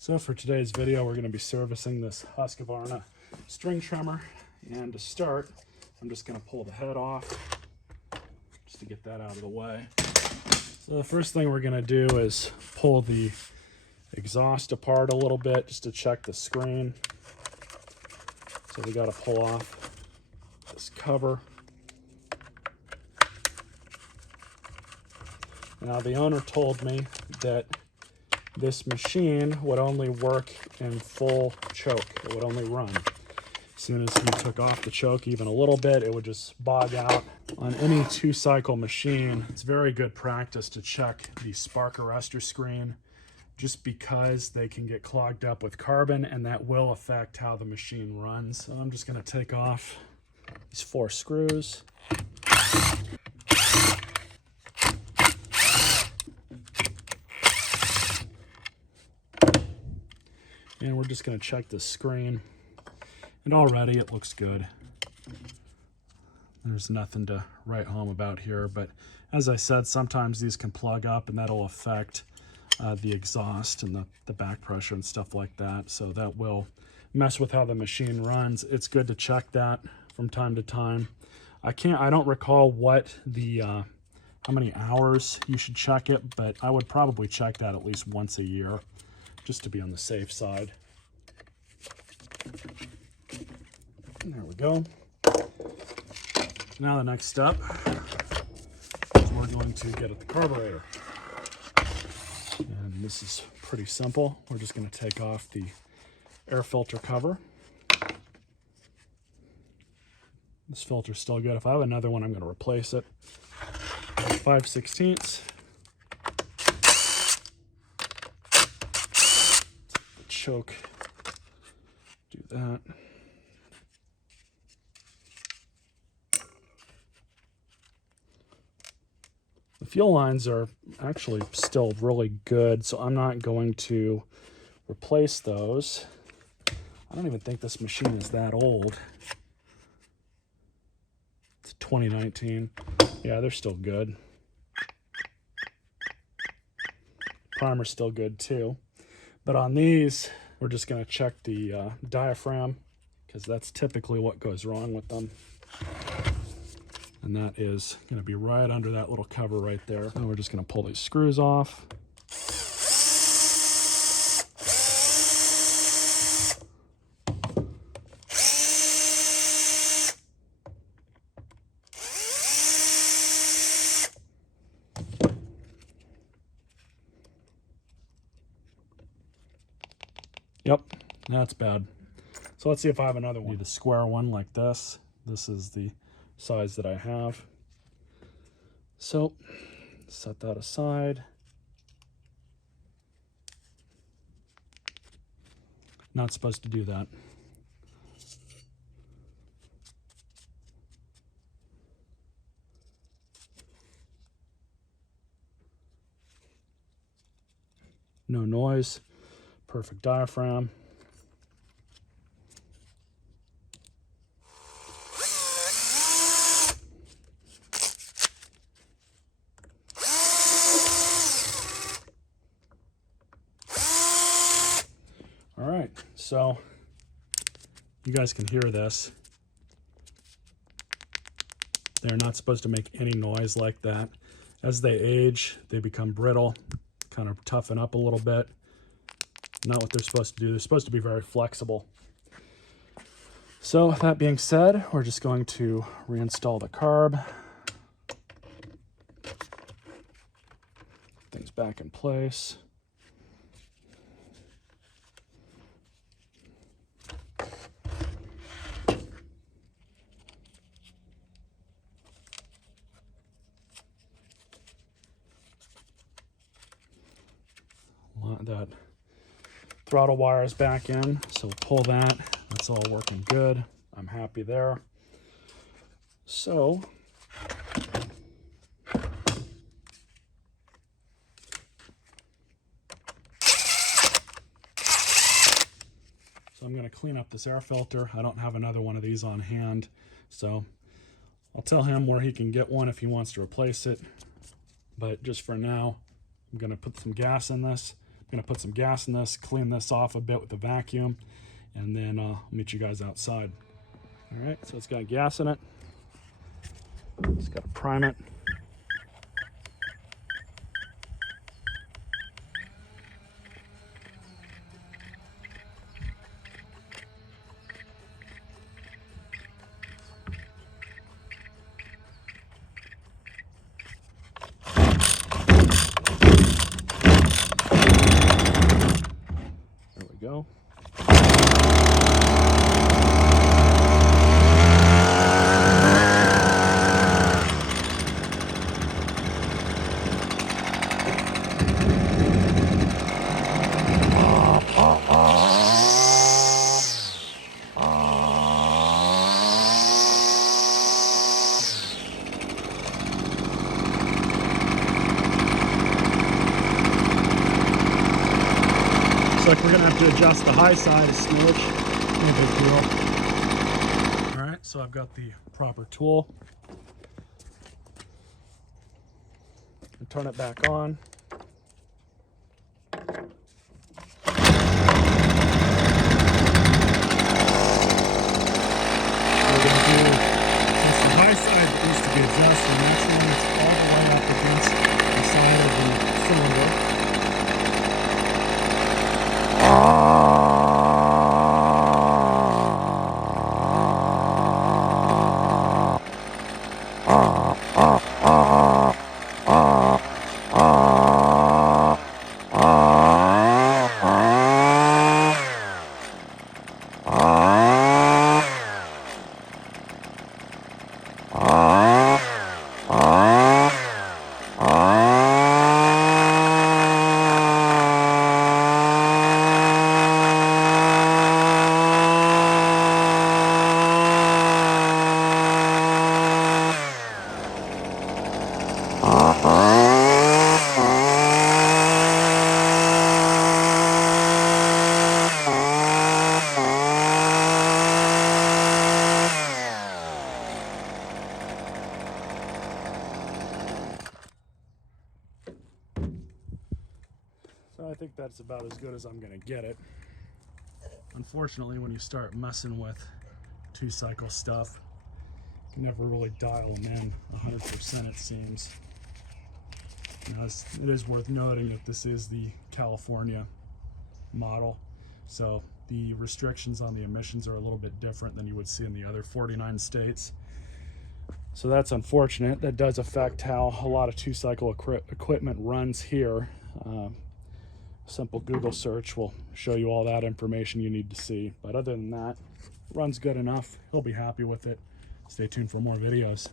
So for today's video, we're going to be servicing this Husqvarna string trimmer. And to start, I'm just going to pull the head off just to get that out of the way. So the first thing we're going to do is pull the exhaust apart a little bit just to check the screen. So we got to pull off this cover. Now the owner told me that this machine would only work in full choke. It would only run. As soon as you took off the choke even a little bit, it would just bog out. On any 2-cycle machine, it's very good practice to check the spark arrestor screen, just because they can get clogged up with carbon and that will affect how the machine runs. So I'm just going to take off these 4 screws. And we're just going to check the screen. And already it looks good. There's nothing to write home about here. But as I said, sometimes these can plug up and that'll affect the exhaust and the back pressure and stuff like that. So that will mess with how the machine runs. It's good to check that from time to time. I don't recall what the how many hours you should check it, but I would probably check that at least once a year, just to be on the safe side. And there we go. Now the next step is we're going to get at the carburetor. And this is pretty simple. We're just going to take off the air filter cover. This filter's still good. If I have another one, I'm going to replace it. 5/16. Choke, do that. The fuel lines are actually still really good, so I'm not going to replace those. I don't even think this machine is that old. It's 2019. Yeah, they're still good. Primer's still good too. But on these, we're just going to check the diaphragm, because that's typically what goes wrong with them. And that is going to be right under that little cover right there. And we're just going to pull these screws off. Yep, that's bad. So let's see if I have another one. Need a square one like this. This is the size that I have. So set that aside. Not supposed to do that. No noise. Perfect diaphragm. All right, so you guys can hear this. They're not supposed to make any noise like that. As they age, they become brittle, kind of toughen up a little bit. Not what they're supposed to do. They're supposed to be very flexible. So that being said, we're just going to reinstall the carb. Things back in place. That throttle wire is back in, so pull that. That's all working good. I'm happy there. So I'm going to clean up this air filter. I don't have another one of these on hand, so I'll tell him where he can get one if he wants to replace it. But just for now, I'm going to put some gas in this, gonna put some gas in this, clean this off a bit with the vacuum, and then I'll meet you guys outside. All right, so it's got gas in it. Just gotta prime it. There we go. Looks like we're gonna have to adjust the high side a smidge. No big deal. All right, so I've got the proper tool. And turn it back on. We're gonna do, since the high side needs to be adjusted, make sure it's all the way up against the side of the cylinder. So I think that's about as good as I'm gonna get it. Unfortunately, when you start messing with 2-cycle stuff, you can never really dial them in 100%, it seems. Now, it is worth noting that this is the California model, so the restrictions on the emissions are a little bit different than you would see in the other 49 states. So that's unfortunate. That does affect how a lot of 2-cycle equipment runs here. Simple Google search will show you all that information you need to see. But other than that, runs good enough. He'll be happy with it. Stay tuned for more videos.